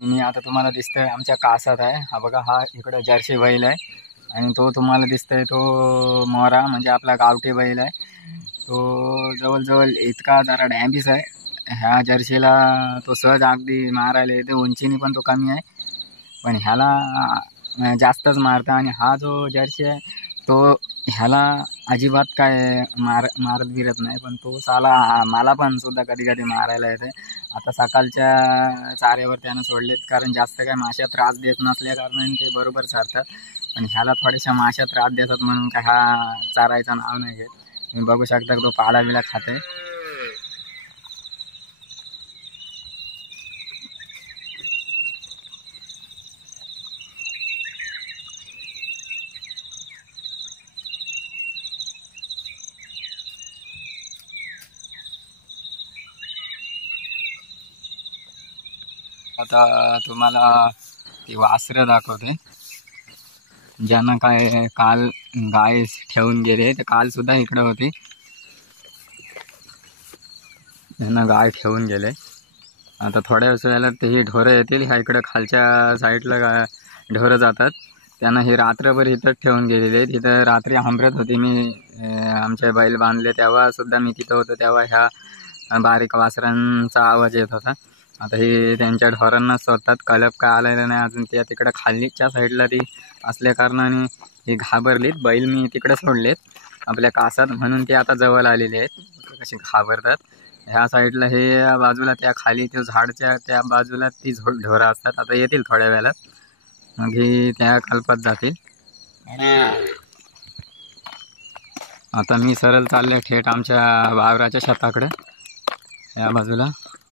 मी आता तुम्हाला दिसतंय आमच्या कासात आहे. हा बघा, हा इकडं जर्सी बैल आहे आणि तो तुम्हाला दिसतंय तो मोरा म्हणजे आपला गावठी बैल आहे. तो जवळजवळ इतका जरा डॅम्बिस आहे. ह्या जर्सीला तो सहज अगदी मारायला येते, उंचीने पण तो कमी आहे, पण ह्याला जास्तच मारतं. आणि हा जो जर्सी आहे तो ह्याला अजिबात काय मारत गिरत नाही, पण तो साला मला पण सुद्धा कधी कधी मारायला येते. आता सकाळच्या चाऱ्यावर त्यानं सोडलेत, कारण जास्त काय माश्या त्रास देत नसल्या कारणाने ते बरोबर चारतात. पण ह्याला थोड्याशा माश्या त्रास देतात म्हणून काय हा चारायचं नाव नाही घेत. तुम्ही बघू शकता तो पाला बिला खाते. आता तुम्हाला ती वासरं दाखवते, ज्यांना काय काल गाय ठेवून गेले. तर काल सुद्धा इकडे होती, त्यांना गाय ठेवून गेले. आता थोड्या वेळेला ते ही ढोरं येतील. ह्या इकडं खालच्या साईडला ढोरं जातात, त्यांना ही रात्रभर इथंच ठेवून गेलेले आहेत. इथं रात्री हंबरत होती. मी आमचे बैल बांधले तेव्हा सुद्धा मी तिथं होतो, तेव्हा ह्या बारीक वासरांचा आवाज येत होता. आता ही त्यांच्या ढोरांना स्वतःत कळप काय आलेलं नाही अजून. त्या तिकडं खालीच्या साईडला ती असल्या कारणाने ही घाबरलीत. बैल मी तिकडे सोडलेत आपल्या कासात, म्हणून ते आता जवळ आलेले आहेत. कशी घाबरतात. ह्या साईडला हे बाजूला त्या खाली त्या झाडच्या त्या बाजूला ती ढोरं असतात. आता येतील थोड्या वेळात, मग ही त्या कल्पात जातील. आता मी सरळ चालले थेट आमच्या वावराच्या शेताकडे या बाजूला.